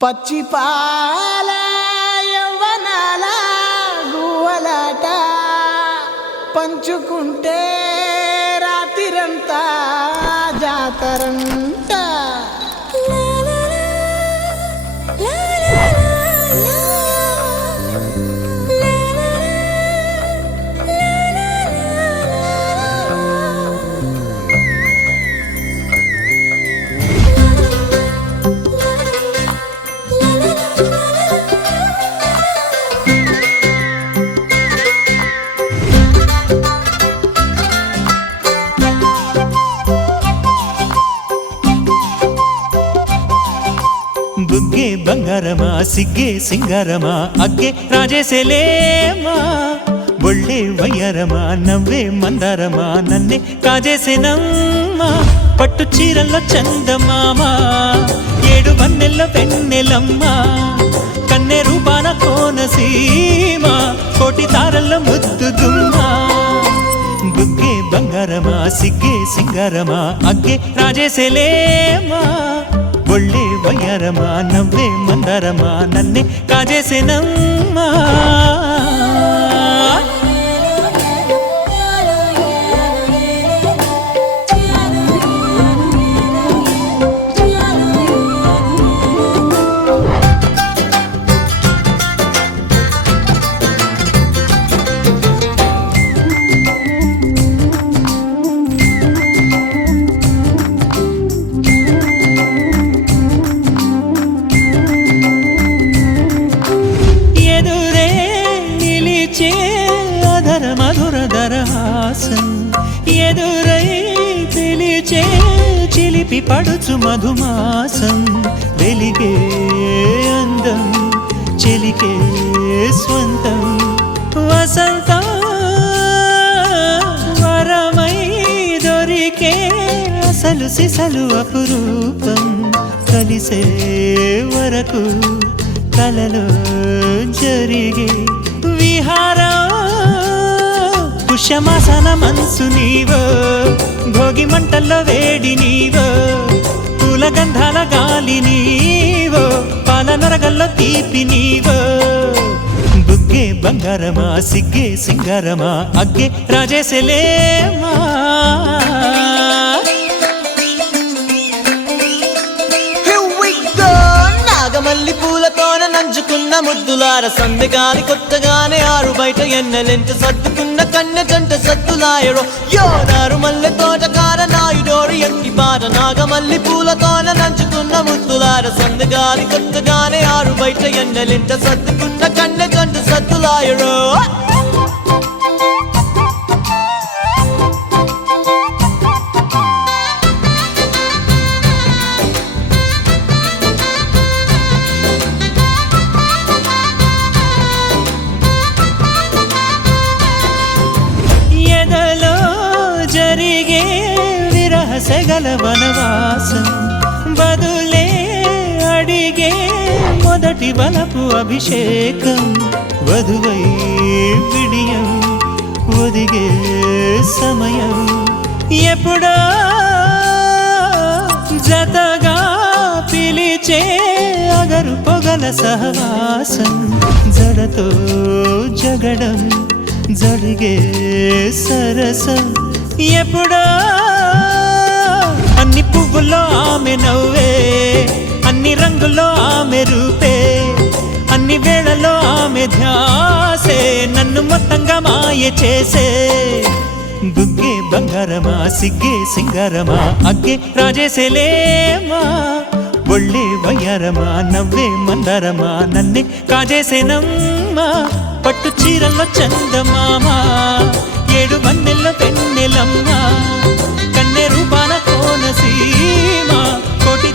పచ్చి పాల యవ్వనాల గువ్వలాట పంచుకుంటే రాత్రిరంతా జాతరంట. బుగ్గే బంగారమా సిగ్గే సింగారమా అగ్గే రాజేసేలేమా ఒళ్ళే వయ్యారమా నవ్వే మందారమా నన్నే కాజేసేనమ్మా పట్టు చీరల్లో చందమామా ఏడు వన్నెల్ల వెన్నెలమ్మా కన్నె రూపాన కోనసీమా కోటి తారల్లో ముద్దుదుమ్మా బుగ్గే బంగారమా సిగ్గే సింగారమా అగ్గే రాజేసేలేమా ఒళ్ళే వయ్యారమా నవ్వే మందారమా నన్నే కాజేసేనమ్మా. ఎదురై పిలిచే చిలిపి పడుచు మధుమాసం వెలిగే అందం చెలికే స్వంతం వసంతం వరమై దొరికే అసలు సిసలు అపురూపం కలిసే వరకు కలలో జరిగే విహారం పుష్యమాసన మనసు నీవో భోగి మంటల్లో వేడి నీవో పూల గంధాల గాలి నీవో పాల నరగల్లో తీపి నీవో బుగ్గే బంగారమా సిగ్గే సింగారమా అగ్గే రాజేసేలేమా. నాగమల్లి పూలతోన నంచుకున్న ముద్దులార సందగాని కొత్తగానే ఆరు బయట ఎన్నెలెంట సర్దుకున్న కన్నె జంట సద్దులాయరో యోనారు మల్లె తోటకార నాయుడోరు ఎంకి బాట నాగమల్లి పూలతోన నంచుకున్న ముద్దులార సందగాని కొత్తగానే ఆరు బయట ఎన్నెలెంట సర్దుకున్న కన్నె జంట సద్దులాయరో. జరిగే విరహ సగల వనవాసం బదులే అడిగే మొదటి వలపు అభిషేకం వధువై విడియం ఒదిగే సమయం ఎప్పుడో జతగా పిలిచే అగరు పొగల సహవాసం జడతో జగడం జరిగే సరసం ఎప్పుడో అన్ని పువ్వుల్లో ఆమె నవ్వే అన్ని రంగుల్లో ఆమె రూపే అన్ని వేళల్లో ఆమె ధ్యాసే నన్ను మొత్తంగా మాయ చేసే బుగ్గే బంగారమా సిగ్గే సింగారమా అగ్గే రాజేసేలేమా ఒళ్ళే వయ్యారమా నవ్వే మందారమా నన్నే కాజేసేనమ్మా పట్టు చీరల్లో చందమామా ఏడు వన్నెల్లో పెన్నెలమ్మా కన్నె రూపాన కోనసీమా కోటి